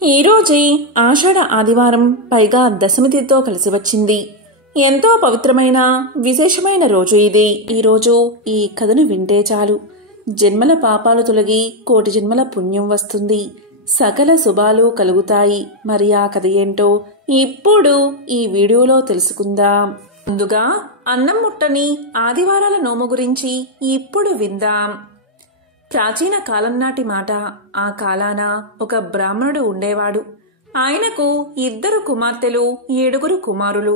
ఈరోజే ఆషాఢ ఆదివారం, పైగా దశమి తిథితో కలిసి వచ్చింది. ఎంతో పవిత్రమైన విశేషమైన రోజు ఇది. ఈరోజు ఈ కథను వింటే చాలు జన్మల పాపాలు తొలగి కోటి జన్మల పుణ్యం వస్తుంది, సకల శుభాలు కలుగుతాయి. మరి ఆ కథ ఏంటో ఇప్పుడు ఈ వీడియోలో తెలుసుకుందాం. ముందుగా అన్నం ముట్టని ఆదివారాల నోము గురించి ఇప్పుడు విందాం. ప్రాచీన కాలం నాటి మాట. ఆ కాలాన ఒక బ్రాహ్మణుడు ఉండేవాడు. ఆయనకు 2 కుమార్తెలు, 7 కుమారులు,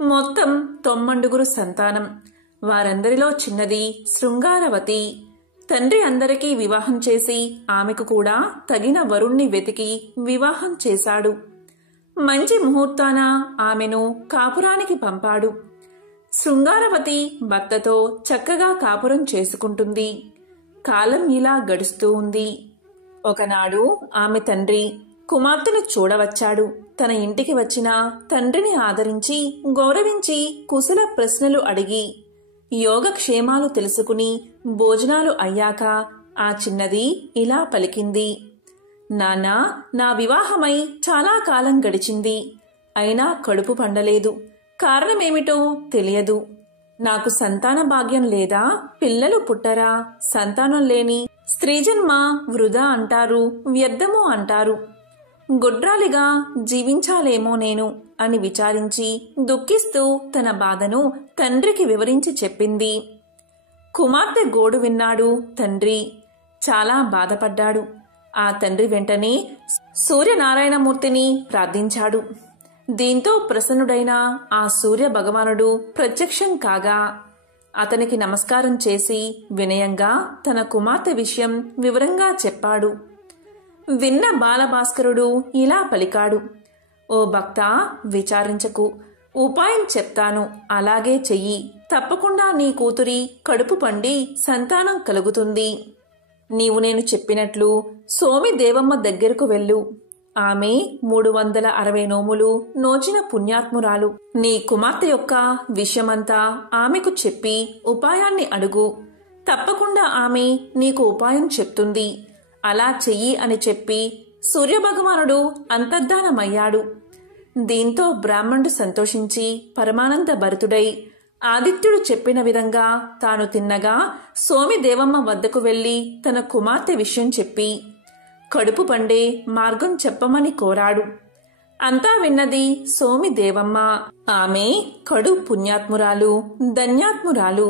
మొత్తం 9 సంతానం. వారందరిలో చిన్నది శృంగారవతి. తండ్రి అందరికీ వివాహం చేసి ఆమెకు కూడా తగిన వరుణ్ణి వెతికి వివాహం చేశాడు. మంచి ముహూర్తాన ఆమెను కాపురానికి పంపాడు. శృంగారవతి భర్తతో చక్కగా కాపురం చేసుకుంటుంది. కాలం ఇలా గడుస్తూ ఉంది. ఒకనాడు ఆమె తండ్రి కుమార్తెను చూడవచ్చాడు. తన ఇంటికి వచ్చిన తండ్రిని ఆదరించి, గౌరవించి, కుశల ప్రశ్నలు అడిగి, యోగక్షేమాలు తెలుసుకుని భోజనాలు అయ్యాక ఆ చిన్నది ఇలా పలికింది. నాన్నా, నా వివాహమై చాలా కాలం గడిచింది. అయినా కడుపు పండలేదు. కారణమేమిటో తెలియదు. నాకు సంతాన భాగ్యం లేదా? పిల్లలు పుట్టరా? సంతానం లేని స్త్రీజన్మ వృధా అంటారు, వ్యర్థము అంటారు. గొడ్రాలిగా జీవించాలేమో నేను అని విచారించి దుఃఖిస్తూ తన బాధను తండ్రికి వివరించి చెప్పింది. కుమార్తె గోడు విన్నాడు తండ్రి. చాలా బాధపడ్డాడు. ఆ తండ్రి వెంటనే సూర్యనారాయణమూర్తిని ప్రార్థించాడు. దీంతో ప్రసన్నుడైన ఆ సూర్య భగవానుడు ప్రత్యక్షం కాగా అతనికి నమస్కారం చేసి వినయంగా తన కుమార్తె విషయం వివరంగా చెప్పాడు. విన్న బాలభాస్కరుడు ఇలా పలికాడు. ఓ భక్తా, విచారించకు. ఉపాయం చెప్తాను, అలాగే చెయ్యి. తప్పకుండా నీ కూతురి కడుపు పండి సంతానం కలుగుతుంది. నీవు నేను చెప్పినట్లు సోమి దేవమ్మ దగ్గరకు వెళ్ళు. ఆమె 360 నోములు నోచిన పుణ్యాత్మురాలు. నీ కుమార్తె యొక్క విషయమంతా ఆమెకు చెప్పి ఉపాయాన్ని అడుగు. తప్పకుండా ఆమె నీకు ఉపాయం చెప్తుంది. అలా చెయ్యి అని చెప్పి సూర్యభగవానుడు అంతర్ధానమయ్యాడు. దీంతో బ్రాహ్మణుడు సంతోషించి పరమానంద భరితుడై ఆదిత్యుడు చెప్పిన విధంగా తాను తిన్నగా సోమి దేవమ్మ వద్దకు వెళ్లి తన కుమార్తె విషయం చెప్పి కడుపు పండే మార్గం చెప్పమని కోరాడు. అంతా విన్నది సోమి దేవమ్మ. ఆమె కడు పుణ్యాత్మురాలు, ధన్యాత్మురాలు,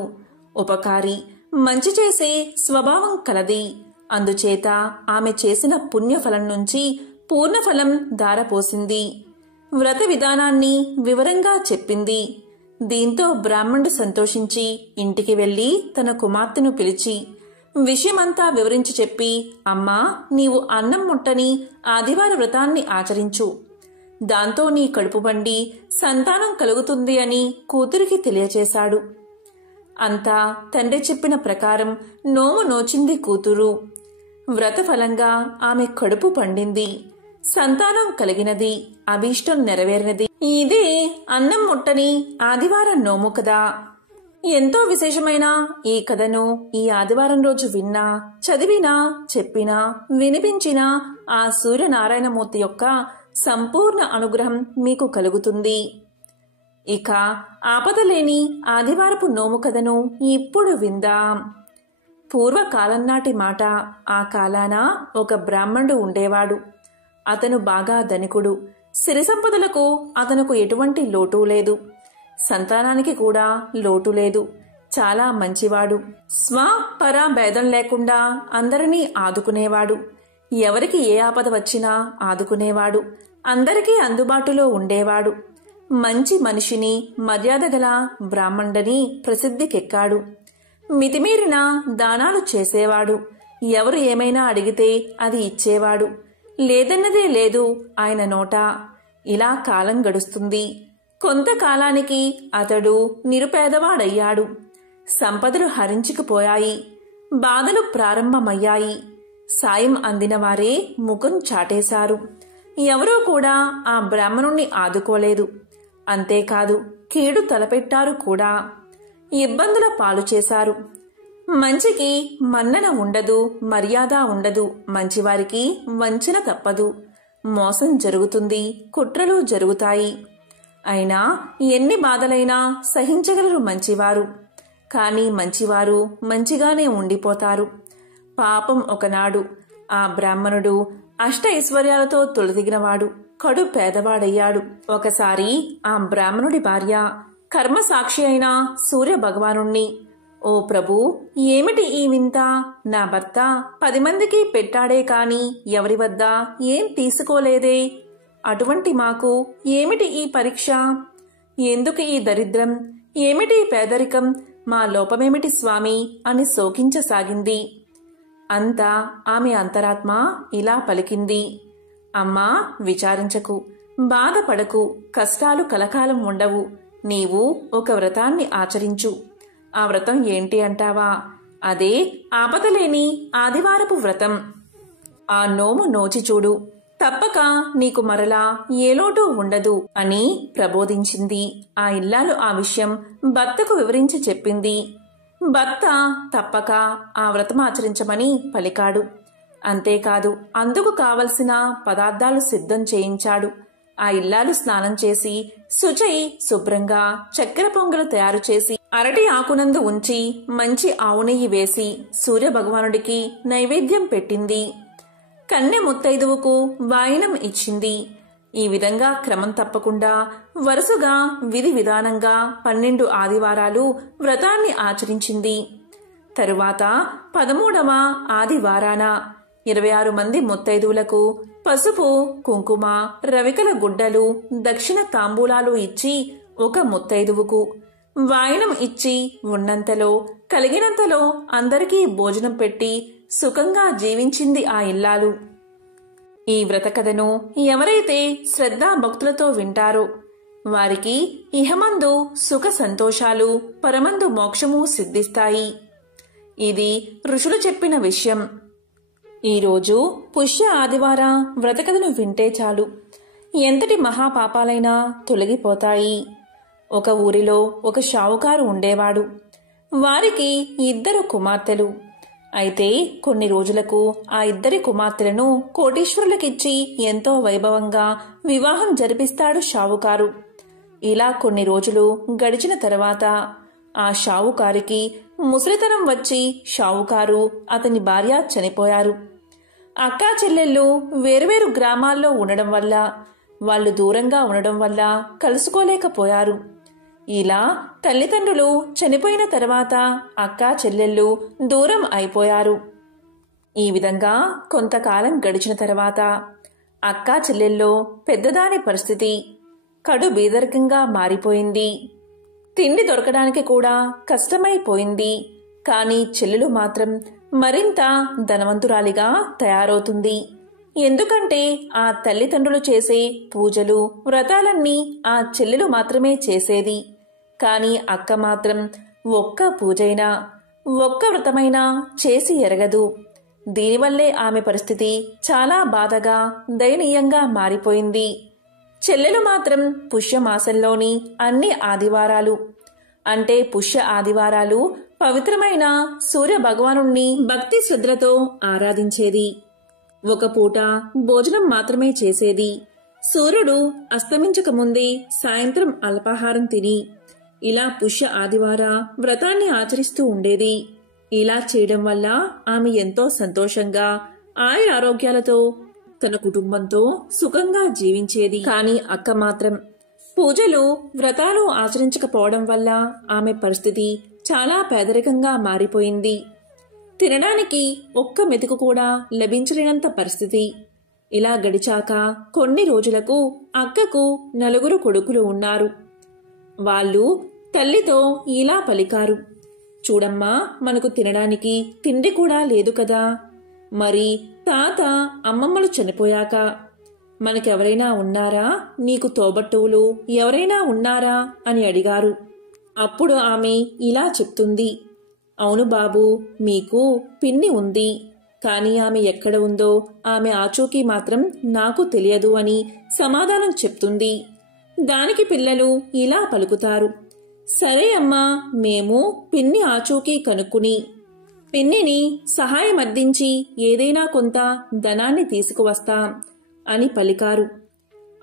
ఉపకారి, మంచి చేసే స్వభావం కలది. అందుచేత ఆమె చేసిన పుణ్యఫలం నుంచి పూర్ణఫలం ధారపోసింది. వ్రత విధానాన్ని వివరంగా చెప్పింది. దీంతో బ్రాహ్మణుడు సంతోషించి ఇంటికి వెళ్లి తన కుమార్తెను పిలిచి విషయమంతా వివరించి చెప్పి, అమ్మా, నీవు అన్నం ముట్టని ఆదివార వ్రతాన్ని ఆచరించు. దాంతో నీ కడుపు పండి సంతానం కలుగుతుంది అని కూతురికి తెలియచేశాడు. అంతా తండ్రి చెప్పిన ప్రకారం నోము నోచింది కూతురు. వ్రతఫలంగా ఆమె కడుపు పండింది, సంతానం కలిగినది, అభీష్టం నెరవేరినది. ఇదే అన్నం ముట్టని ఆదివారం నోము కదా. ఎంతో విశేషమైన ఈ కథను ఈ ఆదివారం రోజు విన్నా, చదివినా, చెప్పినా, వినిపించినా ఆ సూర్యనారాయణమూర్తి యొక్క సంపూర్ణ అనుగ్రహం మీకు కలుగుతుంది. ఇక ఆపదలేని ఆదివారపు నోము కథను ఇప్పుడు విందాం. పూర్వకాలం నాటి మాట. ఆ కాలాన ఒక బ్రాహ్మణుడు ఉండేవాడు. అతను బాగా ధనికుడు. సిరి సంపదలకు అతనుకు ఎటువంటి లోటు లేదు. సంతానానికి కూడా లోటు లేదు. చాలా మంచివాడు. స్వ పర భేదం లేకుండా అందరినీ ఆదుకునేవాడు. ఎవరికి ఏ ఆపద వచ్చినా ఆదుకునేవాడు. అందరికీ అందుబాటులో ఉండేవాడు. మంచి మనిషిని, మర్యాద గల బ్రాహ్మణుడని ప్రసిద్ధికెక్కాడు. మితిమీరిన దానాలు చేసేవాడు. ఎవరు ఏమైనా అడిగితే అది ఇచ్చేవాడు. లేదన్నదే లేదు ఆయన నోట. ఇలా కాలం గడుస్తుంది. కొంతకాలానికి అతడు నిరుపేదవాడయ్యాడు. సంపదలు హరించుకుపోయాయి. బాధలు ప్రారంభమయ్యాయి. సాయం అందిన వారే ముఖం చాటేశారు. ఎవరూ కూడా ఆ బ్రాహ్మణుణ్ణి ఆదుకోలేదు. అంతేకాదు, కీడు తలపెట్టారు కూడా. ఇబ్బందుల పాలు చేశారు. మంచికి మన్నన ఉండదు, మర్యాద ఉండదు. మంచివారికి వంచన తప్పదు. మోసం జరుగుతుంది, కుట్రలు జరుగుతాయి. అయినా ఎన్ని బాధలైనా సహించగలరు మంచివారు. కానీ మంచివారు మంచిగానే ఉండిపోతారు. పాపం ఒకనాడు ఆ బ్రాహ్మణుడు అష్ట ఐశ్వర్యాలతో తొలదిగినవాడు కడు పేదవాడయ్యాడు. ఒకసారి ఆ బ్రాహ్మణుడి భార్య కర్మసాక్షి అయిన సూర్య భగవానుణ్ణి, ఓ ప్రభూ, ఏమిటి ఈ వింత? నా భర్త 10 మందికి పెట్టాడే కాని ఎవరి వద్ద ఏం తీసుకోలేదే. అటువంటి మాకు ఏమిటి ఈ పరీక్ష? ఎందుకు ఈ దరిద్రం? ఏమిటి పేదరికం? మా లోపమేమిటి స్వామి అని శోకించసాగింది. అంతా ఆమె అంతరాత్మ ఇలా పలికింది, అమ్మా, విచారించకు, బాధపడకు, కష్టాలు కలకాలం ఉండవు. నీవు ఒక వ్రతాన్ని ఆచరించు. ఆ వ్రతం ఏంటి అంటావా? అదే ఆపదలేని ఆదివారపు వ్రతం. ఆ నోము నోచి చూడు, తప్పక నీకు మరలా ఏ లోటు ఉండదు అని ప్రబోధించింది. ఆ ఇల్లాలు ఆ విషయం భర్తకు వివరించి చెప్పింది. భర్త తప్పక ఆ వ్రతం ఆచరించమని పలికాడు. అంతేకాదు, అందుకు కావలసిన పదార్థాలు సిద్ధం చేయించాడు. ఆ ఇల్లాలు స్నానం చేసి శుచై శుభ్రంగా చక్కెర పొంగలు తయారు చేసి అరటి ఆకునందు ఉంచి మంచి ఆవు నెయ్యి వేసి సూర్య భగవానుడికి నైవేద్యం పెట్టింది. కన్నె ముత్తైదువుకు వాయినం ఇచ్చింది. ఈ విధంగా క్రమం తప్పకుండా వరుసగా విధి విధానంగా 12 ఆదివారాలు వ్రతాన్ని ఆచరించింది. తరువాత 13వ ఆదివారాన 26 మంది ముత్తైదువులకు పసుపు, కుంకుమ, రవికల గుడ్డలు, దక్షిణ తాంబూలాలు ఇచ్చి ఒక ముత్తైదువుకు వాయినం ఇచ్చి ఉన్నంతలో కలిగినంతలో అందరికీ భోజనం పెట్టి సుఖంగా జీవించింది ఆ ఇల్లాలు. ఈ వ్రత కథను ఎవరైతే శ్రద్ధా భక్తులతో వింటారో వారికి ఇహమందు సుఖ సంతోషాలు, పరమందు మోక్షము సిద్ధిస్తాయి. ఇది ఋషులు చెప్పిన విషయం. ఈరోజు పుష్య ఆదివార వ్రత కథను వింటే చాలు ఎంతటి మహాపాపాలైనా తొలగిపోతాయి. ఒక ఊరిలో ఒక షావుకారు ఉండేవాడు. వారికి 2 కుమార్తెలు. అయితే కొన్ని రోజులకు ఆ 2 కుమార్తెలను కోటీశ్వరులకిచ్చి ఎంతో వైభవంగా వివాహం జరిపిస్తాడు షావుకారు. ఇలా కొన్ని రోజులు గడిచిన తర్వాత ఆ షావుకారికి ముసలితనం వచ్చి షావుకారు, అతని భార్య చనిపోయారు. అక్కా చెల్లెళ్ళు వేర్వేరు గ్రామాల్లో ఉండడం వల్ల, వాళ్ళు దూరంగా ఉండడం వల్ల కలుసుకోలేకపోయారు. ఇలా తల్లిదండ్రులు చనిపోయిన తర్వాత అక్కా చెల్లెళ్ళు దూరం అయిపోయారు. ఈ విధంగా కొంతకాలం గడిచిన తర్వాత అక్కా చెల్లెల్లో పెద్దదాని పరిస్థితి కడు బీదరికంగా మారిపోయింది. తిండి దొరకడానికి కూడా కష్టమైపోయింది. కానీ చెల్లెలు మాత్రం మరింత ధనవంతురాలిగా తయారవుతుంది. ఎందుకంటే ఆ తల్లిదండ్రులు చేసే పూజలు, వ్రతాలన్నీ ఆ చెల్లెలు మాత్రమే చేసేది. కాని అక్క మాత్రం ఒక్క పూజైనా, ఒక్క వ్రతమైనా చేసి ఎరగదు. దీనివల్లే ఆమె పరిస్థితి చాలా బాధగా, దయనీయంగా మారిపోయింది. చెల్లెలు మాత్రం పుష్యమాసంలోని అన్ని ఆదివారాలు, అంటే పుష్య ఆదివారాలు పవిత్రమైన సూర్య భగవానుణ్ణి భక్తి శ్రద్ధలతో ఆరాధించేది. ఒక పూట భోజనం మాత్రమే చేసేది. సూర్యుడు అస్తమించక ముందే సాయంత్రం అల్పాహారం తిని ఇలా పుష్య ఆదివార వ్రతాన్ని ఆచరిస్తూ ఉండేది. ఇలా చేయడం వల్ల ఆమె ఎంతో సంతోషంగా, ఆరోగ్యాలతో తన కుటుంబంతో సుఖంగా జీవించేది. కాని అక్క మాత్రం పూజలు, వ్రతాలు ఆచరించకపోవడం వల్ల ఆమె పరిస్థితి చాలా పేదరికంగా మారిపోయింది. తినడానికి ఒక్క మెతుకు కూడా లభించలేనంత పరిస్థితి. ఇలా గడిచాక కొన్ని రోజులకు అక్కకు 4 కొడుకులు ఉన్నారు. వాళ్ళు తల్లితో ఇలా పలికారు, చూడమ్మా, మనకు తినడానికి తిండి కూడా లేదు కదా. మరి తాత, అమ్మమ్మలు చనిపోయాక మనకెవరైనా ఉన్నారా? నీకు తోబట్టువులు ఎవరైనా ఉన్నారా అని అడిగారు. అప్పుడు ఆమె ఇలా చెప్తుంది, అవును బాబూ, మీకు పిన్ని ఉంది. కాని ఆమె ఎక్కడ ఉందో ఆమె ఆచూకీ మాత్రం నాకు తెలియదు అని సమాధానం చెప్తుంది. దానికి పిల్లలు ఇలా పలుకుతారు, సరే అమ్మా, మేము పిన్ని ఆచూకీ కనుక్కుని పిన్నిని సహాయమర్థించి ఏదైనా కొంత ధనాన్ని తీసుకువస్తాం. అని పలికారు.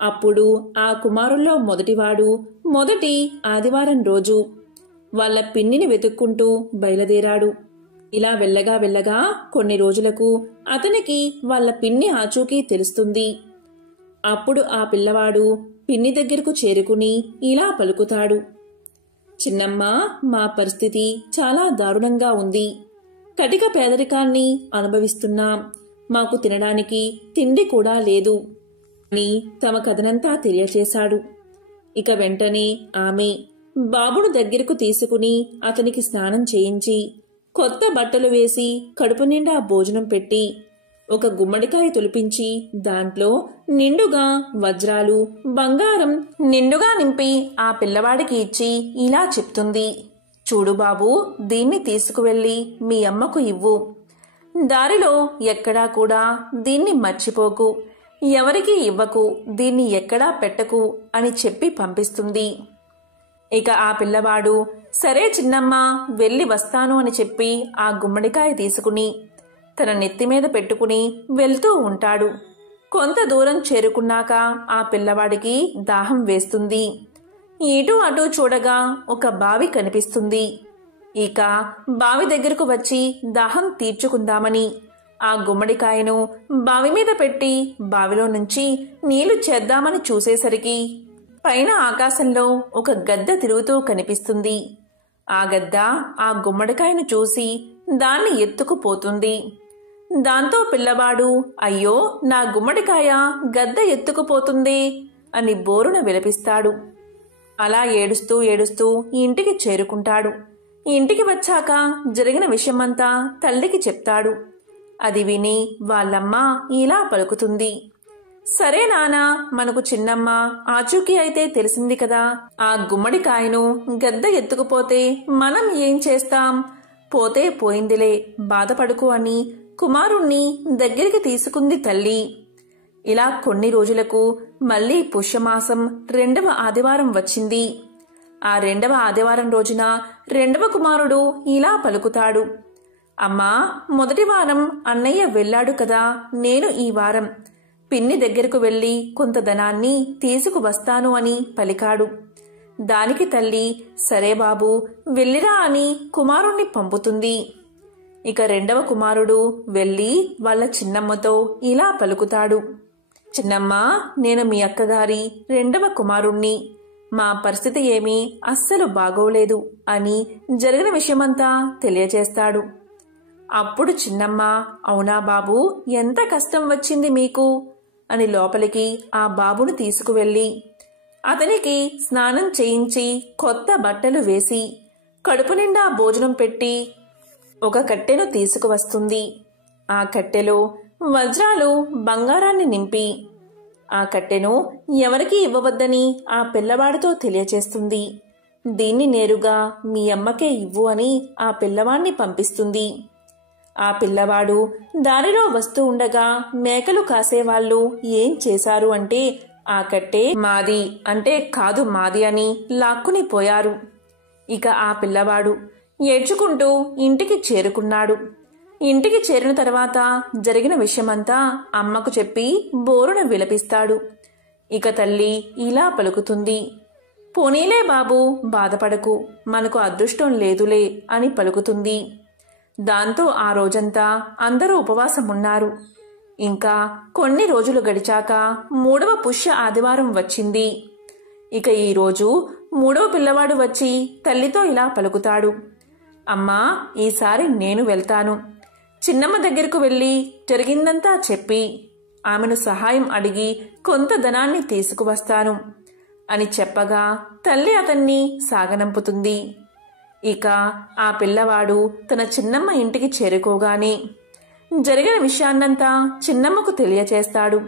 అప్పుడు ఆ కుమారుల్లో మొదటివాడు మొదటి ఆదివారం రోజు వాళ్ళ పిన్నిని వెతుక్కుంటూ బయలుదేరాడు. ఇలా వెళ్ళగా వెళ్ళగా కొన్ని రోజులకు అతనికి వాళ్ళ పిన్ని ఆచూకీ తెలుస్తుంది. అప్పుడు ఆ పిల్లవాడు పిన్ని దగ్గరకు చేరుకుని ఇలా పలుకుతాడు. చిన్నమ్మ, మా పరిస్థితి చాలా దారుణంగా ఉంది. కటిక పేదరికాన్ని అనుభవిస్తున్నాం. మాకు తినడానికి తిండి కూడా లేదు అని తమ కథనంతా తెలియచేశాడు. ఇక వెంటనే ఆమె బాబును దగ్గరకు తీసుకుని అతనికి స్నానం చేయించి కొత్త బట్టలు వేసి కడుపు నిండా భోజనం పెట్టి ఒక గుమ్మడికాయ తొలిపించి దాంట్లో నిండుగా వజ్రాలు, బంగారం నిండుగా నింపి ఆ పిల్లవాడికి ఇచ్చి ఇలా చెప్తుంది. చూడు బాబు, దీన్ని తీసుకువెళ్ళి మీ అమ్మకు ఇవ్వు. దారిలో ఎక్కడా కూడా దీన్ని మర్చిపోకు, ఎవరికీ ఇవ్వకు, దీన్ని ఎక్కడా పెట్టకు అని చెప్పి పంపిస్తుంది. ఇక ఆ పిల్లవాడు సరే చిన్నమ్మ, వెళ్ళి వస్తాను అని చెప్పి ఆ గుమ్మడికాయ తీసుకుని తన నెత్తిమీద పెట్టుకుని వెళ్తూ ఉంటాడు. కొంత దూరం చేరుకున్నాక ఆ పిల్లవాడికి దాహం వేస్తుంది. ఇటు అటు చూడగా ఒక బావి కనిపిస్తుంది. ఇక బావి దగ్గరకు వచ్చి దాహం తీర్చుకుందామని ఆ గుమ్మడికాయను బావి మీద పెట్టి బావిలో నుంచి నీళ్లు చేద్దామని చూసేసరికి పైన ఆకాశంలో ఒక గద్ద తిరుగుతూ కనిపిస్తుంది. ఆ గద్ద ఆ గుమ్మడికాయను చూసి దాన్ని ఎత్తుకుపోతుంది. దాంతో పిల్లవాడు అయ్యో, నా గుమ్మడికాయ గద్ద ఎత్తుకుపోతుంది అని బోరున విలపిస్తాడు. అలా ఏడుస్తూ ఏడుస్తూ ఇంటికి చేరుకుంటాడు. ఇంటికి వచ్చాక జరిగిన విషయమంతా తల్లికి చెప్తాడు. అది విని వాళ్ళమ్మ ఇలా పలుకుతుంది. సరే నానా, మనకు చిన్నమ్మ ఆచూకీ అయితే తెలిసింది కదా. ఆ గుమ్మడికాయను గద్ద ఎత్తుకుపోతే మనం ఏం చేస్తాం? పోతే పోయిందిలే, బాధపడుకు అని కుమారుణ్ణి దగ్గరికి తీసుకుంది తల్లి. ఇలా కొన్ని రోజులకు మళ్లీ పుష్యమాసం 2వ ఆదివారం వచ్చింది. ఆ 2వ ఆదివారం రోజున 2వ కుమారుడు ఇలా పలుకుతాడు. అమ్మా, మొదటి వారం అన్నయ్య వెళ్ళాడు కదా, నేను ఈ వారం పిన్ని దగ్గరకు వెళ్లి కొంత ధనాన్ని తీసుకువస్తాను అని పలికాడు. దానికి తల్లి సరే బాబు, వెళ్ళిరా అని కుమారుణ్ణి పంపుతుంది. ఇక 2వ కుమారుడు వెళ్లి వాళ్ళ చిన్నమ్మతో ఇలా పలుకుతాడు. చిన్నమ్మ, నేను మీ అక్కగారి 2వ కుమారుణ్ణి. మా పరిస్థితి ఏమీ అస్సలు బాగోలేదు అని జరిగిన విషయమంతా తెలియచేస్తాడు. అప్పుడు చిన్నమ్మ అవునా బాబు, ఎంత కష్టం వచ్చింది మీకు అని లోపలికి ఆ బాబును తీసుకువెళ్ళి అతనికి స్నానం చేయించి కొత్త బట్టలు వేసి కడుపు నిండా భోజనం పెట్టి ఒక కట్టెను తీసుకువస్తుంది. ఆ కట్టెలో వజ్రాలు, బంగారాన్ని నింపి ఆ కట్టెను ఎవరికీ ఇవ్వవద్దని ఆ పిల్లవాడితో తెలియచేస్తుంది. దీన్ని నేరుగా మీ అమ్మకే ఇవ్వు అని ఆ పిల్లవాణ్ణి పంపిస్తుంది. ఆ పిల్లవాడు దారిలో వస్తూ ఉండగా మేకలు కాసేవాళ్లు ఏం చేశారు అంటే ఆ కట్టే మాది అంటే కాదు మాది అని లాక్కుని పోయారు. ఇక ఆ పిల్లవాడు ఏడ్చుకుంటూ ఇంటికి చేరుకున్నాడు. ఇంటికి చేరిన తర్వాత జరిగిన విషయమంతా అమ్మకు చెప్పి బోరున విలపిస్తాడు. ఇక తల్లి ఇలా పలుకుతుంది. పోనీలే బాబు, బాధపడకు, మనకు అదృష్టం లేదులే అని పలుకుతుంది. దాంతో ఆ రోజంతా అందరూ ఉపవాసమున్నారు. ఇంకా కొన్ని రోజులు గడిచాక 3వ పుష్య ఆదివారం వచ్చింది. ఇక ఈరోజు 3వ పిల్లవాడు వచ్చి తల్లితో ఇలా పలుకుతాడు. అమ్మా, ఈసారి నేను వెళ్తాను. చిన్నమ్మ దగ్గరకు వెళ్ళి జరిగిందంతా చెప్పి ఆమెను సహాయం అడిగి కొంత ధనాన్ని తీసుకువస్తాను అని చెప్పగా తల్లి అతన్ని సాగనంపుతుంది. ఇక ఆ పిల్లవాడు తన చిన్నమ్మ ఇంటికి చేరుకోగానే జరిగిన విషయాన్నంతా చిన్నమ్మకు తెలియచేస్తాడు.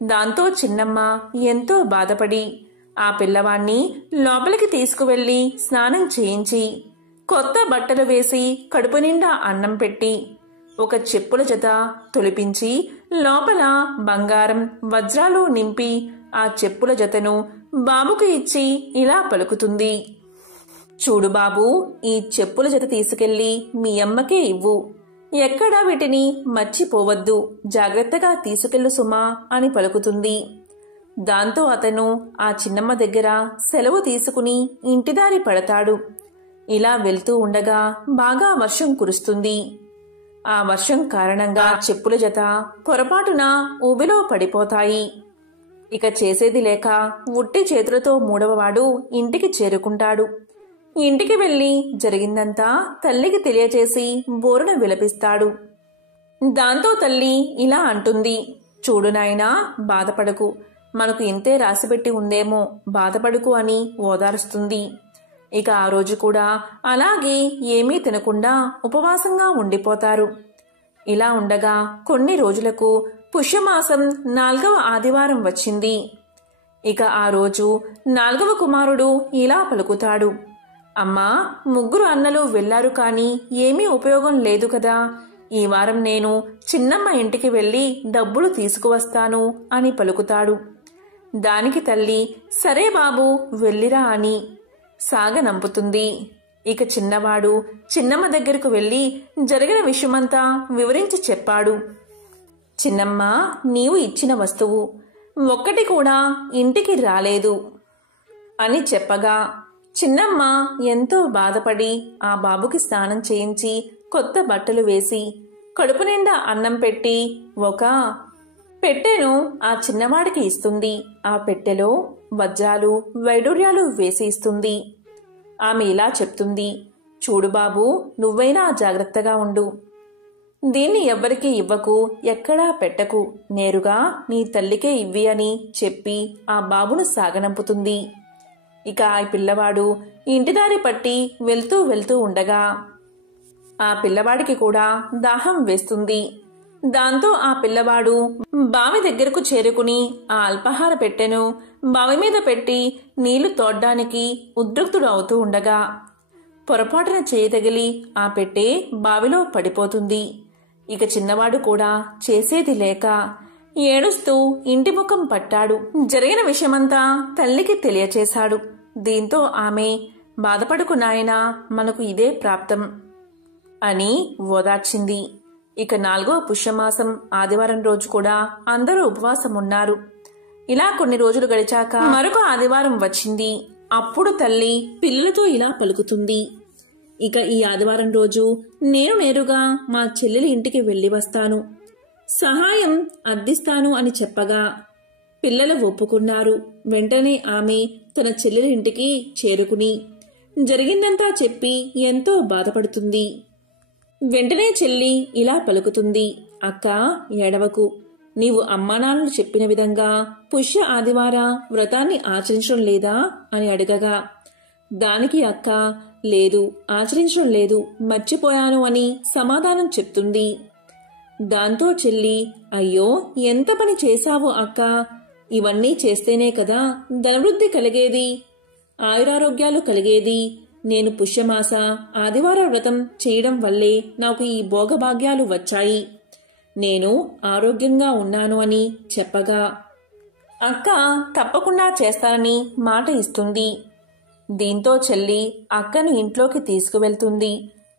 దాంతో చిన్నమ్మ ఎంతో బాధపడి ఆ పిల్లవాణ్ణి లోపలికి తీసుకువెళ్లి స్నానం చేయించి కొత్త బట్టలు వేసి కడుపు నిండా అన్నం పెట్టి ఒక చెప్పుల జత తొలిపించి లోపల బంగారం, వజ్రాలు నింపి ఆ చెప్పుల జతను బాబుకు ఇచ్చి ఇలా పలుకుతుంది. చూడు బాబు, ఈ చెప్పుల జత తీసుకెళ్లి మీ అమ్మకే ఇవ్వు. ఎక్కడా వీటిని మర్చిపోవద్దు, జాగ్రత్తగా తీసుకెళ్ళు సుమా అని పలుకుతుంది. దాంతో అతను ఆ చిన్నమ్మ దగ్గర సెలవు తీసుకుని ఇంటిదారి పడతాడు. ఇలా వెళ్తూ ఉండగా బాగా వర్షం కురుస్తుంది. ఆ వర్షం కారణంగా చెప్పుల జత పొరపాటున ఊబిలో పడిపోతాయి. ఇక చేసేది లేక ఉట్టి చేతులతో మూడవవాడు ఇంటికి చేరుకుంటాడు. ఇంటికి వెళ్లి జరిగిందంతా తల్లికి తెలియచేసి బోరున విలపిస్తాడు. దాంతో తల్లి ఇలా అంటుంది, చూడు నాయనా, బాధపడకు, మనకు ఇంతే రాసిపెట్టి ఉందేమో, బాధపడుకు అని ఓదారుస్తుంది. ఇక ఆ రోజు కూడా అలాగే ఏమీ తినకుండా ఉపవాసంగా ఉండిపోతారు. ఇలా ఉండగా కొన్ని రోజులకు పుష్యమాసం 4వ ఆదివారం వచ్చింది. ఇక ఆ రోజు 4వ కుమారుడు ఇలా పలుకుతాడు, అమ్మా, 3 అన్నలు వెళ్లారు కాని ఏమీ ఉపయోగం లేదు కదా, ఈ వారం నేను చిన్నమ్మ ఇంటికి వెళ్లి డబ్బులు తీసుకువస్తాను అని పలుకుతాడు. దానికి తల్లి సరే బాబు, వెళ్ళిరా అని సాగనంపుతుంది. ఇక చిన్నవాడు చిన్నమ్మ దగ్గరకు వెళ్లి జరిగిన విషయమంతా వివరించి చెప్పాడు. చిన్నమ్మ, నీవు ఇచ్చిన వస్తువు ఒక్కటి కూడా ఇంటికి రాలేదు అని చెప్పగా చిన్నమ్మ ఎంతో బాధపడి ఆ బాబుకి స్నానం చేయించి కొత్త బట్టలు వేసి కడుపు నిండా అన్నం పెట్టి ఒక పెట్టెను ఆ చిన్నవాడికి ఇస్తుంది. ఆ పెట్టెలో వజ్రాలు వైడూర్యాలు వేసి ఇస్తుంది. ఆమె ఇలా చెప్తుంది, చూడు బాబు, నువ్వైనా జాగ్రత్తగా ఉండు, దీన్ని ఎవ్వరికీ ఇవ్వకు, ఎక్కడా పెట్టకు, నేరుగా నీ తల్లికే ఇవ్వి అని చెప్పి ఆ బాబును సాగనంపుతుంది. ఇక ఆ పిల్లవాడు ఇంటిదారి పట్టి వెళ్తూ వెళ్తూ ఉండగా ఆ పిల్లవాడికి కూడా దాహం వేస్తుంది. దాంతో ఆ పిల్లవాడు బావి దగ్గరకు చేరుకుని ఆ అల్పాహార పెట్టెను బావి మీద పెట్టి నీళ్లు తోడ్డానికి ఉద్రిక్తుడు అవుతూ ఉండగా పొరపాటున చేయి తగిలి ఆ పెట్టె బావిలో పడిపోతుంది. ఇక చిన్నవాడు కూడా చేసేది లేక ఏడుస్తూ ఇంటి ముఖం పట్టాడు. జరిగిన విషయమంతా తల్లికి తెలియచేశాడు. దీంతో ఆమె, బాధపడుకు నాయనా, మనకు ఇదే ప్రాప్తం అని ఓదార్చింది. ఇక 4వ పుష్యమాసం ఆదివారం రోజు కూడా అందరూ ఉపవాసం ఉన్నారు. ఇలా కొన్ని రోజులు గడిచాక మరొక ఆదివారం వచ్చింది. అప్పుడు తల్లి పిల్లలతో ఇలా పలుకుతుంది, ఇక ఈ ఆదివారం రోజు నేను నేరుగా మా చెల్లెలి ఇంటికి వెళ్లి వస్తాను, సహాయం అర్థిస్తాను అని చెప్పగా పిల్లలు ఒప్పుకున్నారు. వెంటనే ఆమె తన చెల్లెలి ఇంటికి చేరుకుని జరిగిందంతా చెప్పి ఎంతో బాధపడుతుంది. వెంటనే చెల్లి ఇలా పలుకుతుంది, అక్క, ఏడవకు, నీవు అమ్మానాన్నలు చెప్పిన విధంగా పుష్య ఆదివార వ్రతాన్ని ఆచరించడం లేదా అని అడగగా దానికి అక్క, లేదు, ఆచరించడం లేదు, మర్చిపోయాను అని సమాధానం చెప్తుంది. దాంతో చెల్లి, అయ్యో, ఎంత పని చేశావో అక్క, ఇవన్నీ చేస్తేనే కదా ధనవృద్ధి కలిగేది, ఆయురారోగ్యాలు కలిగేది. నేను పుష్యమాస ఆదివార వ్రతం చేయడం వల్లే నాకు ఈ భోగభాగ్యాలు వచ్చాయి, నేను ఆరోగ్యంగా ఉన్నాను అని చెప్పగా అక్క తప్పకుండా చేస్తానని మాట ఇస్తుంది. దీంతో చెల్లి అక్కను ఇంట్లోకి తీసుకువెళ్తుంది.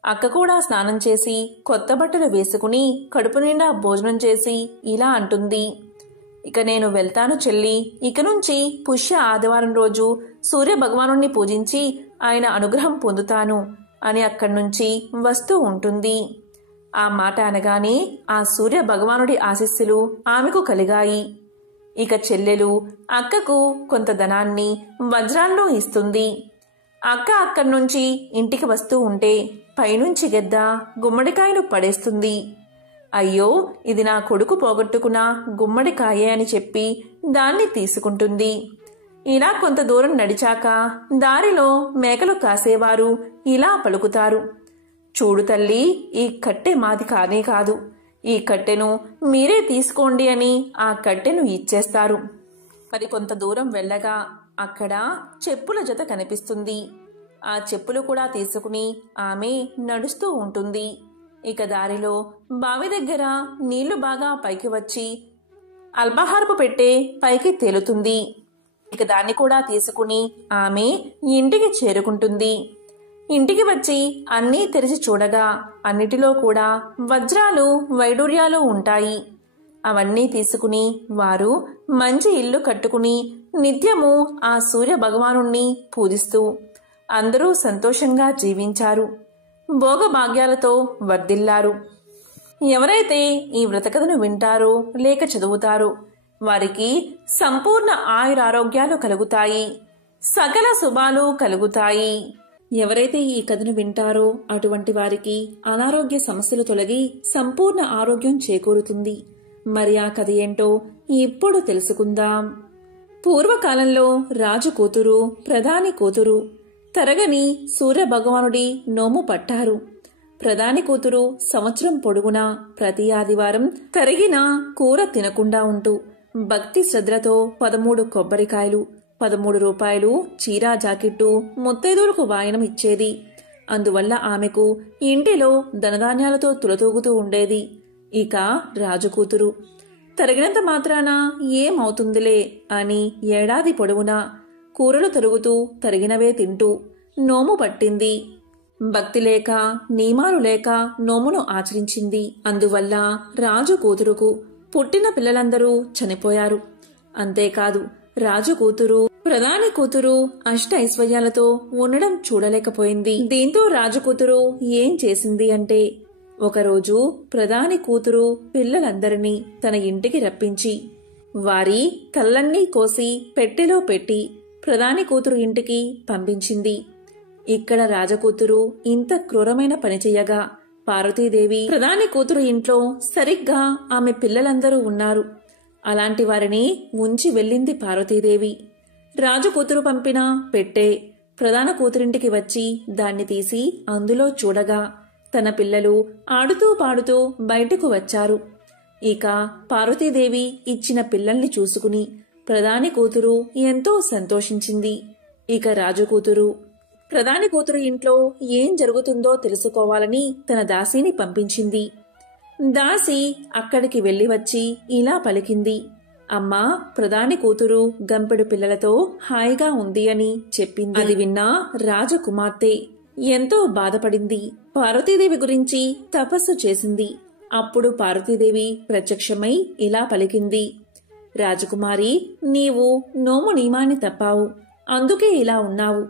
అక్క కూడా స్నానం చేసి కొత్త బట్టలు వేసుకుని కడుపు నిండా భోజనం చేసి ఇలా అంటుంది, ఇక నేను వెళ్తాను చెల్లి, ఇక నుంచి పుష్య ఆదివారం రోజు సూర్య భగవానుణ్ణి పూజించి ఆయన అనుగ్రహం పొందుతాను అని అక్కడి నుంచి వస్తూ ఉంటుంది. ఆ మాట అనగానే ఆ సూర్య భగవానుడి ఆశీస్సులు ఆమెకు కలిగాయి. ఇక చెల్లెలు అక్కకు కొంత ధనాన్ని వజ్రాలను ఇస్తుంది. అక్క అక్కడి నుంచి ఇంటికి వస్తూ ఉంటే పైనుంచి గెద్ద గుమ్మడికాయను పడేస్తుంది. అయ్యో, ఇది నా కొడుకు పోగొట్టుకున్న గుమ్మడికాయే అని చెప్పి దాన్ని తీసుకుంటుంది. ఇలా కొంత దూరం నడిచాక దారిలో మేకలు కాసేవారు ఇలా పలుకుతారు, చూడు తల్లి, ఈ కట్టె మాది కానే కాదు, ఈ కట్టెను మీరే తీసుకోండి అని ఆ కట్టెను ఇచ్చేస్తారు. మరి కొంత దూరం వెళ్ళగా అక్కడ చెప్పుల జత కనిపిస్తుంది. ఆ చెప్పులు కూడా తీసుకుని ఆమె నడుస్తూ ఉంటుంది. ఇక దారిలో బావి దగ్గర నీళ్లు బాగా పైకి వచ్చి అల్పాహారపు పెట్టే పైకి తేలుతుంది. ఇక దాన్ని కూడా తీసుకుని ఆమె ఇంటికి చేరుకుంటుంది. ఇంటికి వచ్చి అన్నీ తెరిచి చూడగా అన్నిటిలో కూడా వజ్రాలు వైడూర్యాలు ఉంటాయి. అవన్నీ తీసుకుని వారు మంచి ఇల్లు కట్టుకుని నిత్యము ఆ సూర్య భగవానుణ్ణి పూజిస్తూ అందరూ సంతోషంగా జీవించారు. భోగభాగ్యాలతో వర్ధిల్లారు. ఎవరైతే ఈ వ్రతకథను వింటారో లేక చదువుతారో వారికి సంపూర్ణ ఆయురారోగ్యాలు కలుగుతాయి, సకల శుభాలు కలుగుతాయి. ఎవరైతే ఈ కథను వింటారో అటువంటి వారికి అనారోగ్య సమస్యలు తొలగి సంపూర్ణ ఆరోగ్యం చేకూరుతుంది. మరి ఆ కథ ఏంటో ఇప్పుడు తెలుసుకుందాం. పూర్వకాలంలో రాజు కూతురు, ప్రధాని కూతురు తరగని సూర్య భగవానుడి నోము పట్టారు. ప్రధాని కూతురు సంవత్సరం పొడుగునా ప్రతి ఆదివారం తరిగిన కూర తినకుండా ఉంటూ భక్తి శ్రద్ధలతో 13 కొబ్బరికాయలు, 13 రూపాయలు చీరా జాకెట్టు ముత్తైదువులకు వాయనం ఇచ్చేది. అందువల్ల ఆమెకు ఇంటిలో ధనధాన్యాలతో తులతూగుతూ ఉండేది. ఇక రాజు కూతురు తరిగినంత మాత్రాన ఏమవుతుందిలే అని ఏడాది పొడవునా కూరలు తరుగుతూ తరిగినవే తింటూ నోము పట్టింది. భక్తి లేక నియమాలు లేక నోమును ఆచరించింది. అందువల్ల రాజు కూతురుకు పుట్టిన పిల్లలందరూ చనిపోయారు. అంతేకాదు రాజు కూతురు, ప్రధాని కూతురు అష్ట ఐశ్వర్యాలతో ఉండడం చూడలేకపోయింది. దీంతో రాజు కూతురు ఏం చేసింది అంటే, ఒకరోజు ప్రధాని కూతురు పిల్లలందరినీ తన ఇంటికి రప్పించి వారి కళ్ళన్నీ కోసి పెట్టెలో పెట్టి ప్రధాని కూతురు ఇంటికి పంపించింది. ఇక్కడ రాజకూతురు ఇంత క్రూరమైన పని చెయ్యగా పార్వతీదేవి ప్రధాని కూతురు ఇంట్లో సరిగ్గా ఆమె పిల్లలందరూ ఉన్నారు. అలాంటి వారిని ఉంచి వెళ్ళింది పార్వతీదేవి. రాజకూతురు పంపిన పెట్టె ప్రధాన కూతురింటికి వచ్చి దాన్ని తీసి అందులో చూడగా తన పిల్లలు ఆడుతూ పాడుతూ బయటకు వచ్చారు. ఇక పార్వతీదేవి ఇచ్చిన పిల్లల్ని చూసుకుని ప్రధాని కూతురు ఎంతో సంతోషించింది. ఇక రాజకూతురు ప్రధాని కూతురు ఇంట్లో ఏం జరుగుతుందో తెలుసుకోవాలని తన దాసీని పంపించింది. దాసి అక్కడికి వెళ్లి వచ్చి ఇలా పలికింది, అమ్మా, ప్రధాని కూతురు గంపెడు పిల్లలతో హాయిగా ఉంది అని చెప్పింది. అది విన్నా రాజకుమార్తె ఎంతో బాధపడింది. పార్వతీదేవి గురించి తపస్సు చేసింది. అప్పుడు పార్వతీదేవి ప్రత్యక్షమై ఇలా పలికింది, రాజకుమారి, నీవు నోము నియమాన్ని తప్పావు, అందుకే ఇలా ఉన్నావు.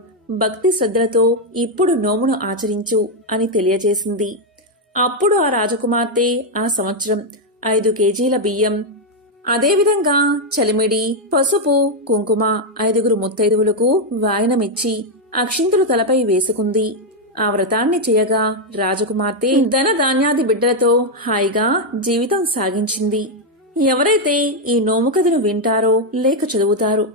భక్తి శ్రద్ధలతో ఇప్పుడు నోమును ఆచరించు అని తెలియజేసింది. అప్పుడు ఆ రాజకుమార్తె ఆ సంవత్సరం 5 కేజీల బియ్యం, అదేవిధంగా చలిమిడి, పసుపు, కుంకుమ 5 ముత్తైదువులకు వాయనమిచ్చి అక్షింతలు తలపై వేసుకుంది. ఆ వ్రతాన్ని చేయగా రాజకుమార్తె ధన ధాన్యాది బిడ్డలతో హాయిగా జీవితం సాగించింది. ఎవరైతే ఈ నోము కథను వింటారో లేక చదువుతారో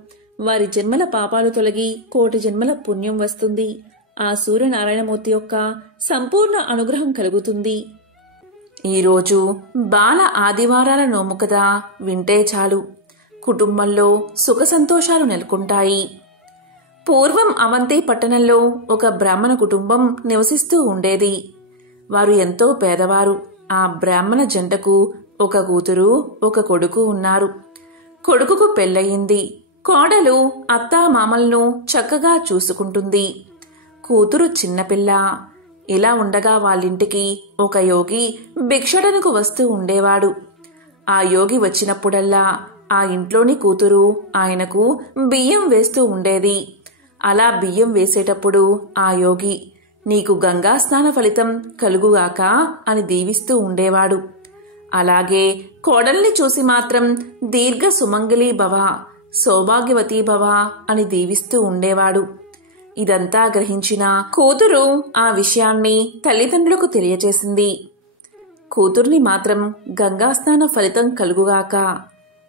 వారి జన్మల పాపాలు తొలగి కోటి జన్మల పుణ్యం వస్తుంది. ఆ సూర్యనారాయణమూర్తి యొక్క సంపూర్ణ అనుగ్రహం కలుగుతుంది. ఈరోజు బాల ఆదివారాల నోము కథ వింటే చాలు, కుటుంబంలో సుఖ సంతోషాలు నెలకొంటాయి. పూర్వం అవంతి పట్టణంలో ఒక బ్రాహ్మణ కుటుంబం నివసిస్తూ ఉండేది. వారు ఎంతో పేదవారు. ఆ బ్రాహ్మణ జంటకు ఒక కూతురు, ఒక కొడుకు ఉన్నారు. కొడుకుకు పెళ్లయింది. కోడలు అత్తా మామలను చక్కగా చూసుకుంటుంది. కూతురు చిన్నపిల్ల. ఇలా ఉండగా వాళ్ళింటికి ఒక యోగి భిక్షడనకు వస్తూ ఉండేవాడు. ఆ యోగి వచ్చినప్పుడల్లా ఆ ఇంట్లోని కూతురు ఆయనకు బియ్యం వేస్తూ ఉండేది. అలా బియ్యం వేసేటప్పుడు ఆ యోగి, నీకు గంగా స్నాన ఫలితం కలుగుగాక అని దీవిస్తూ ఉండేవాడు. అలాగే కోడల్ని చూసి మాత్రం దీర్ఘ సుమంగళీ భవ, సౌభాగ్యవతీ భవ అని దీవిస్తూ ఉండేవాడు. ఇదంతా గ్రహించిన కూతురు ఆ విషయాన్ని తల్లిదండ్రులకు తెలియచేసింది. కూతుర్ని మాత్రం గంగా స్నాన ఫలితం కలుగుగాక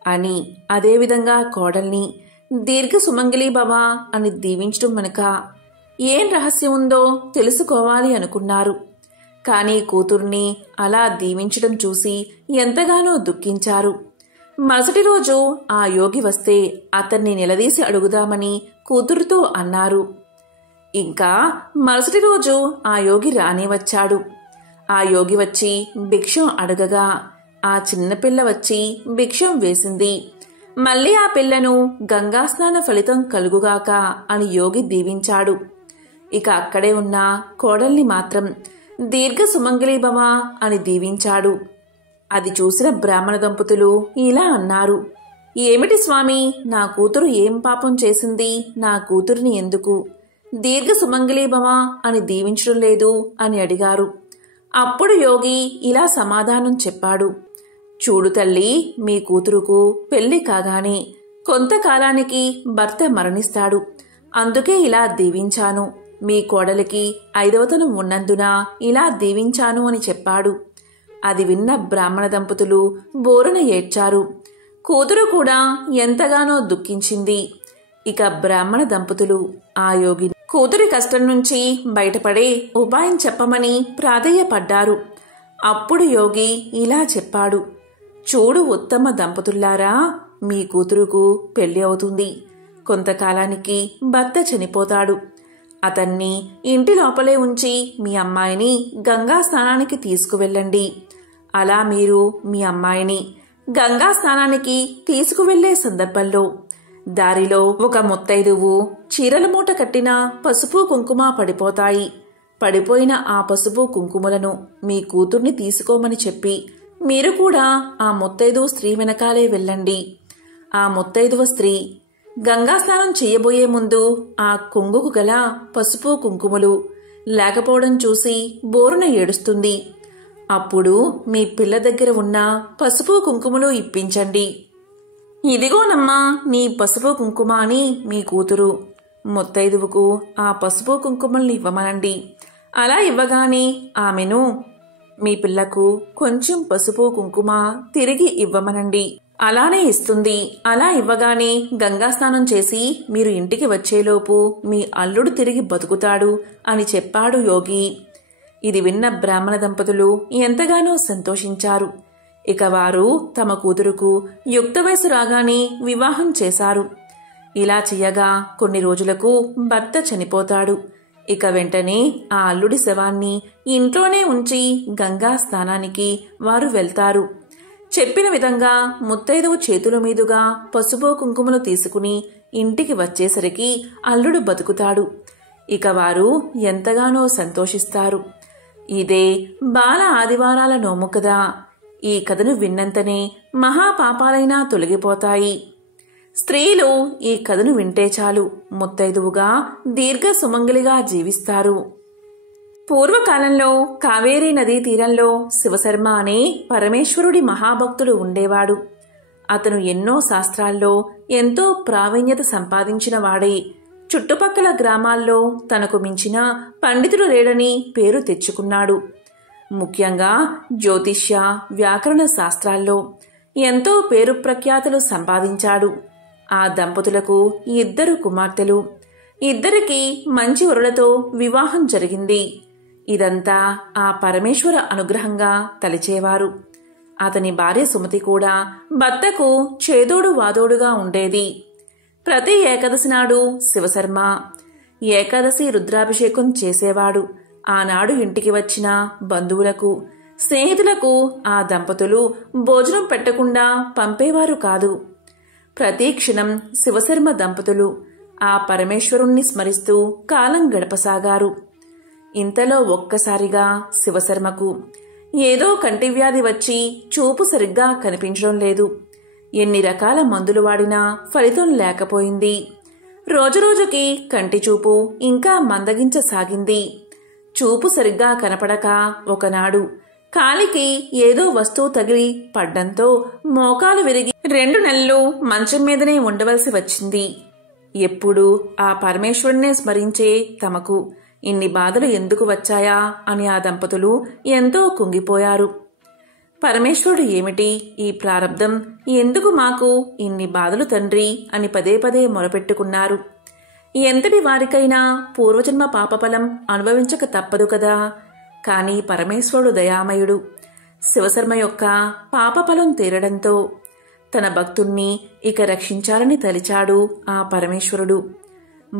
అని, అదేవిధంగా కోడల్ని దీర్ఘ సుమంగళీ భవ అని దీవించడం వెనుక ఏం రహస్యం ఉందో తెలుసుకోవాలి అనుకున్నారు. కానీ కూతుర్ని అలా దీవించడం చూసి ఎంతగానో దుఃఖించారు. మరుసటి రోజు ఆ యోగి వస్తే అతన్ని నిలదీసి అడుగుదామని కూతురుతో అన్నారు. ఇంకా మరుసటి రోజు ఆ యోగి రానే వచ్చాడు. ఆ యోగి వచ్చి భిక్షం అడగగా ఆ చిన్నపిల్ల వచ్చి భిక్షం వేసింది. మళ్ళీ ఆ పిల్లను గంగా స్నాన ఫలితం కలుగుగాక అని యోగి దీవించాడు. ఇక అక్కడే ఉన్న కోడల్ని మాత్రం దీర్ఘ సుమంగళీభవ అని దీవించాడు. అది చూసిన బ్రాహ్మణ దంపతులు ఇలా అన్నారు, ఏమిటి స్వామి, నా కూతురు ఏం పాపం చేసింది? నా కూతురిని ఎందుకు దీర్ఘ సుమంగళీభవ అని దీవించడం లేదు అని అడిగారు. అప్పుడు యోగి ఇలా సమాధానం చెప్పాడు, చూడు తల్లి, మీ కూతురుకు పెళ్లి కాగానే కొంతకాలానికి భర్త మరణిస్తాడు. అందుకే ఇలా దీవించాను. మీ కోడలికి 5వతనం ఉన్నందున ఇలా దీవించాను అని చెప్పాడు. అది విన్న బ్రాహ్మణ దంపతులు బోరున ఏడ్చారు. కూతురు కూడా ఎంతగానో దుఃఖించింది. ఇక బ్రాహ్మణ దంపతులు ఆ యోగి కూతురి కష్టం నుంచి బయటపడే ఉపాయం చెప్పమని ప్రాధేయపడ్డారు. అప్పుడు యోగి ఇలా చెప్పాడు, చూడు ఉత్తమ దంపతుల్లారా, మీ కూతురుకు పెళ్లి అవుతుంది. కొంతకాలానికి భర్త చనిపోతాడు. అతన్ని ఇంటి లోపలే ఉంచి మీ అమ్మాయిని గంగా స్నానానికి తీసుకువెళ్ళండి. అలా మీరు మీ అమ్మాయిని గంగా స్నానానికి తీసుకువెళ్లే సందర్భంలో దారిలో ఒక ముత్తైదువు చీరల మూట కట్టిన పసుపు కుంకుమ పడిపోతాయి. పడిపోయిన ఆ పసుపు కుంకుమలను మీ కూతుర్ని తీసుకోమని చెప్పి మీరు కూడా ఆ ముత్తైదువు స్త్రీ వెనకాలే వెళ్ళండి. ఆ ముత్తైదువ స్త్రీ గంగా స్నానం చేయబోయే ముందు ఆ కొంగుకు గల పసుపు కుంకుమలు లేకపోవడం చూసి బోరున ఏడుస్తుంది. అప్పుడు మీ పిల్ల దగ్గర ఉన్న పసుపు కుంకుమలు ఇప్పించండి. ఇదిగోనమ్మా నీ పసుపు కుంకుమ అని మీ కూతురు ముత్తైదువుకు ఆ పసుపు కుంకుమల్ని ఇవ్వమనండి. అలా ఇవ్వగానే ఆమెను మీ పిల్లకు కొంచెం పసుపు కుంకుమ తిరిగి ఇవ్వమనండి. అలానే ఇస్తుంది. అలా ఇవ్వగానే గంగా స్నానం చేసి మీరు ఇంటికి వచ్చేలోపు మీ అల్లుడు తిరిగి బతుకుతాడు అని చెప్పాడు యోగి. ఇది విన్న బ్రాహ్మణ దంపతులు ఎంతగానో సంతోషించారు. ఇక వారు తమ కూతురుకు యుక్త వయసు రాగానే వివాహం చేశారు. ఇలా చెయ్యగా కొన్ని రోజులకు భర్త చనిపోతాడు. ఇక వెంటనే ఆ అల్లుడి శవాన్ని ఇంట్లోనే ఉంచి గంగా స్నానానికి వారు వెళ్తారు. చెప్పిన విధంగా ముత్తైదువు చేతుల మీదుగా పసుపు కుంకుమలు తీసుకుని ఇంటికి వచ్చేసరికి అల్లుడు బతుకుతాడు. ఇక వారు ఎంతగానో సంతోషిస్తారు. ఇదే బాల ఆదివారాల నోము కదా. ఈ కథను విన్నంతనే మహాపాపాలైనా తొలగిపోతాయి. స్త్రీలు ఈ కథను వింటే చాలు ముత్తైదువుగా దీర్ఘ సుమంగలిగా జీవిస్తారు. పూర్వకాలంలో కావేరీ నదీ తీరంలో శివశర్మ అనే పరమేశ్వరుడి మహాభక్తుడు ఉండేవాడు. అతను ఎన్నో శాస్త్రాల్లో ఎంతో ప్రావీణ్యత సంపాదించిన వాడే. చుట్టుపక్కల గ్రామాల్లో తనకు మించిన పండితుడు లేడని పేరు తెచ్చుకున్నాడు. ముఖ్యంగా జ్యోతిష్య, వ్యాకరణ శాస్త్రాల్లో ఎంతో పేరు ప్రఖ్యాతులు సంపాదించాడు. ఆ దంపతులకు 2 కుమార్తెలు. 2కి మంచి వరులతో వివాహం జరిగింది. ఇదంతా ఆ పరమేశ్వర అనుగ్రహంగా తలిచేవారు. అతని భార్య సుమతి కూడా భర్తకు చేదోడు వాదోడుగా ఉండేది. ప్రతి ఏకాదశి నాడు శివశర్మ ఏకాదశి రుద్రాభిషేకం చేసేవాడు. ఆనాడు ఇంటికి వచ్చిన బంధువులకు, స్నేహితులకు ఆ దంపతులు భోజనం పెట్టకుండా పంపేవారు కాదు. ప్రతి క్షణం శివశర్మ దంపతులు ఆ పరమేశ్వరుణ్ణి స్మరిస్తూ కాలం గడపసాగారు. ఇంతలో ఒక్కసారిగా శివశర్మకు ఏదో కంటివ్యాధి వచ్చి చూపు సరిగ్గా కనిపించడం లేదు. ఎన్ని రకాల మందులు వాడినా ఫలితం లేకపోయింది. రోజురోజుకి కంటి చూపు ఇంకా మందగించసాగింది. చూపు సరిగ్గా కనపడక ఒకనాడు కాలికి ఏదో వస్తువు తగిలి పడ్డంతో మోకాలు విరిగి 2 నెలలు మంచం మీదనే ఉండవలసి వచ్చింది. ఎప్పుడు ఆ పరమేశ్వరుణ్ణే స్మరించే తమకు ఇన్ని బాధలు ఎందుకు వచ్చాయా అని ఆ దంపతులు ఎంతో కుంగిపోయారు. పరమేశ్వరుడు ఏమిటి ఈ ప్రారబ్ధం, ఎందుకు మాకు ఇన్ని బాధలు తండ్రి అని పదే పదే మొరపెట్టుకున్నారు. ఎంతటి వారికైనా పూర్వజన్మ పాపఫలం అనుభవించక తప్పదు కదా. కాని పరమేశ్వరుడు దయామయుడు. శివశర్మ యొక్క పాపఫలం తీరడంతో తన భక్తుణ్ణి ఇక రక్షించాలని తలిచాడు ఆ పరమేశ్వరుడు.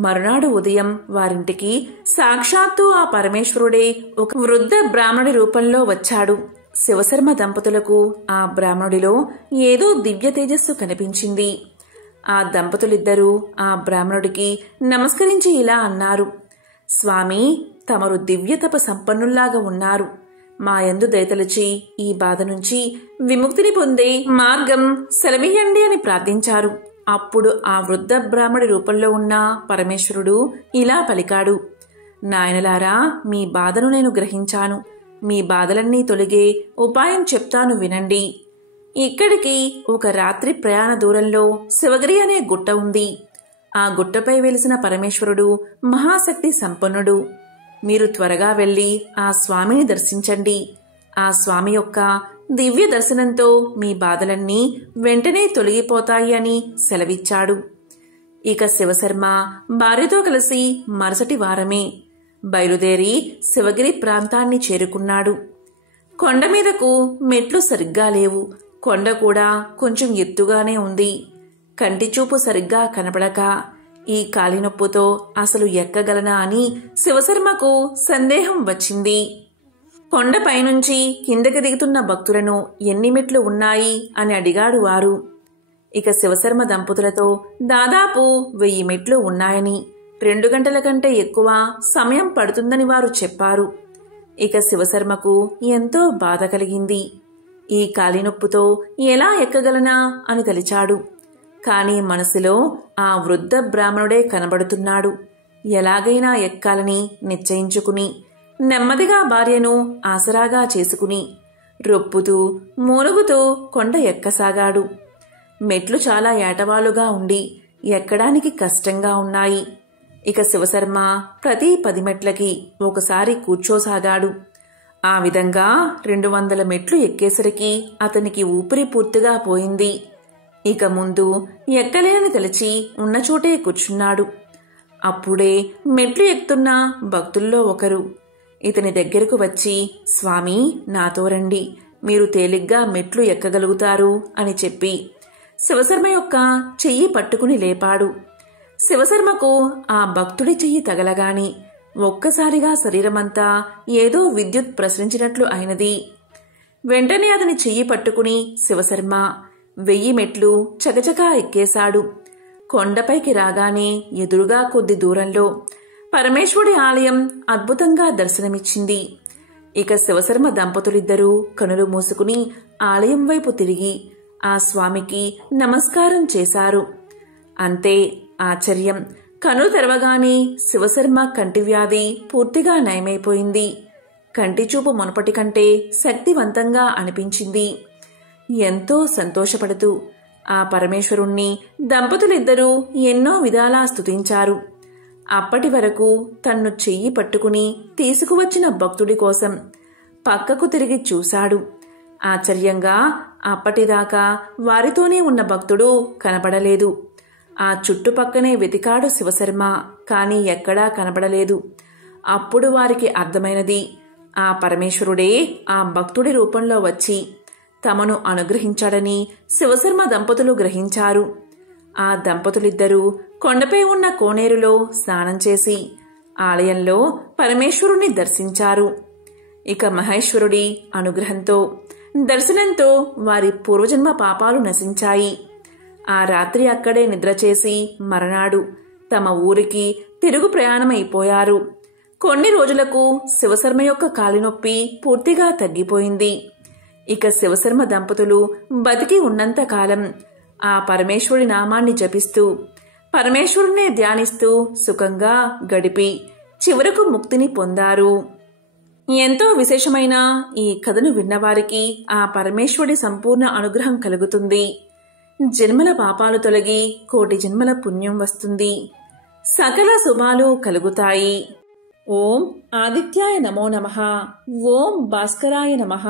మరునాడు ఉదయం వారింటికి సాక్షాత్తు ఆ పరమేశ్వరుడే ఒక వృద్ధ బ్రాహ్మణుడి రూపంలో వచ్చాడు. శివశర్మ దంపతులకు ఆ బ్రాహ్మణుడిలో ఏదో దివ్య తేజస్సు కనిపించింది. ఆ దంపతులిద్దరూ ఆ బ్రాహ్మణుడికి నమస్కరించి ఇలా అన్నారు, స్వామి, తమరు దివ్యతప సంపన్నుల్లాగా ఉన్నారు. మా యందు దయతలచి ఈ బాధ నుంచి విముక్తిని పొందే మార్గం సెలవియ్యండి అని ప్రార్థించారు. అప్పుడు ఆ వృద్ధ బ్రాహ్మడి రూపంలో ఉన్న పరమేశ్వరుడు ఇలా పలికాడు. నాయనలారా, మీ బాధను నేను గ్రహించాను. మీ బాధలన్నీ తొలగే ఉపాయం చెప్తాను వినండి. ఇక్కడికి ఒక రాత్రి ప్రయాణ దూరంలో శివగిరి అనే గుట్ట ఉంది. ఆ గుట్టపై వెలిసిన పరమేశ్వరుడు మహాశక్తి సంపన్నుడు. మీరు త్వరగా వెళ్లి ఆ స్వామిని దర్శించండి. ఆ స్వామి యొక్క దివ్య దర్శనంతో మీ బాధలన్నీ వెంటనే తొలగిపోతాయి అని సెలవిచ్చాడు. ఇక శివశర్మ భార్యతో కలిసి మరుసటి వారమే బయలుదేరి శివగిరి ప్రాంతాన్ని చేరుకున్నాడు. కొండ మీదకు మెట్లు సరిగ్గా లేవు. కొండ కూడా కొంచెం ఎత్తుగానే ఉంది. కంటిచూపు సరిగ్గా కనపడక ఈ కాలినొప్పుతో అసలు ఎక్కగలనా అని శివశర్మకు సందేహం వచ్చింది. కొండపైనుంచి కిందకి దిగుతున్న భక్తులను ఎన్ని మెట్లు ఉన్నాయి అని అడిగాడు వారు. ఇక శివశర్మ దంపతులతో దాదాపు 1000 మెట్లు ఉన్నాయని, 2 గంటల కంటే ఎక్కువ సమయం పడుతుందని వారు చెప్పారు. ఇక శివశర్మకు ఎంతో బాధ కలిగింది. ఈ కాలినొప్పుతో ఎలా ఎక్కగలనా అని తలిచాడు. కాని మనసులో ఆ వృద్ధ బ్రాహ్మణుడే కనబడుతున్నాడు. ఎలాగైనా ఎక్కాలని నిశ్చయించుకుని నెమ్మదిగా భార్యను ఆసరాగా చేసుకుని రొప్పుతూ మూలుగుతూ కొండ ఎక్కసాగాడు. మెట్లు చాలా ఏటవాలుగా ఉండి ఎక్కడానికి కష్టంగా ఉన్నాయి. ఇక శివశర్మ ప్రతి 10 మెట్లకి ఒకసారి కూర్చోసాగాడు. ఆ విధంగా 200 మెట్లు ఎక్కేసరికి అతనికి ఊపిరి పూర్తిగా పోయింది. ఇక ముందు ఎక్కలేనని తలచి ఉన్నచోటే కూర్చున్నాడు. అప్పుడే మెట్లు ఎక్కుతున్న భక్తుల్లో ఒకరు ఇతని దగ్గరకు వచ్చి, స్వామి, నాతో రండి, మీరు తేలిగ్గా మెట్లు ఎక్కగలుగుతారు అని చెప్పి శివశర్మ యొక్క చెయ్యి పట్టుకుని లేపాడు. శివశర్మకు ఆ భక్తుడి చెయ్యి తగలగాని ఒక్కసారిగా శరీరమంతా ఏదో విద్యుత్ ప్రసరించినట్లు అయినది. వెంటనే అతని చెయ్యి పట్టుకుని శివశర్మ 1000 మెట్లు చకచకా ఎక్కేశాడు. కొండపైకి రాగానే ఎదురుగా కొద్ది దూరంలో పరమేశ్వరుడి ఆలయం అద్భుతంగా దర్శనమిచ్చింది. ఇక శివశర్మ దంపతులిద్దరూ కనులు మూసుకుని ఆలయం వైపు తిరిగి ఆ స్వామికి నమస్కారం చేశారు. అంతే, ఆశ్చర్యం! కనులు తెరవగానే శివశర్మ కంటి వ్యాధి పూర్తిగా నయమైపోయింది. కంటిచూపు మునపటి కంటే శక్తివంతంగా అనిపించింది. ఎంతో సంతోషపడుతూ ఆ పరమేశ్వరుణ్ణి దంపతులిద్దరూ ఎన్నో విధాలా స్తుతించారు. అప్పటి వరకు తన్ను చెయ్యి పట్టుకుని తీసుకువచ్చిన భక్తుడి కోసం పక్కకు తిరిగి చూశాడు. ఆశ్చర్యంగా అప్పటిదాకా వారితోనే ఉన్న భక్తుడు కనబడలేదు. ఆ చుట్టుపక్కనే వెతికాడు శివశర్మ, కాని ఎక్కడా కనబడలేదు. అప్పుడు వారికి అర్థమైనది, ఆ పరమేశ్వరుడే ఆ భక్తుడి రూపంలో వచ్చి తమను అనుగ్రహించాడని శివశర్మ దంపతులు గ్రహించారు. ఆ దంపతులిద్దరూ కొండపై ఉన్న కోనేరులో స్నానం చేసి ఆలయంలో పరమేశ్వరుణ్ణి దర్శించారు. ఇక మహేశ్వరుడి అనుగ్రహంతో, దర్శనంతో వారి పూర్వజన్మ పాపాలు నశించాయి. ఆ రాత్రి అక్కడే నిద్రచేసి మరనాడు తమ ఊరికి తిరుగు ప్రయాణమైపోయారు. కొన్ని రోజులకు శివశర్మ యొక్క కాలినొప్పి పూర్తిగా తగ్గిపోయింది. ఇక శివశర్మ దంపతులు బతికి ఉన్నంతకాలం ఆ పరమేశ్వరుడి నామాన్ని జపిస్తూ పరమేశ్వరుణ్ణే ధ్యానిస్తూ సుఖంగా గడిపి చివరకు ముక్తిని పొందారు. ఎంతో విశేషమైన ఈ కథను విన్నవారికి ఆ పరమేశ్వరుడి సంపూర్ణ అనుగ్రహం కలుగుతుంది. జన్మల పాపాలు తొలగి 1,000,000 జన్మల పుణ్యం వస్తుంది. సకల శుభాలు కలుగుతాయి. ఓం ఆదిత్యాయ నమో నమః. ఓం భాస్కరాయ నమః.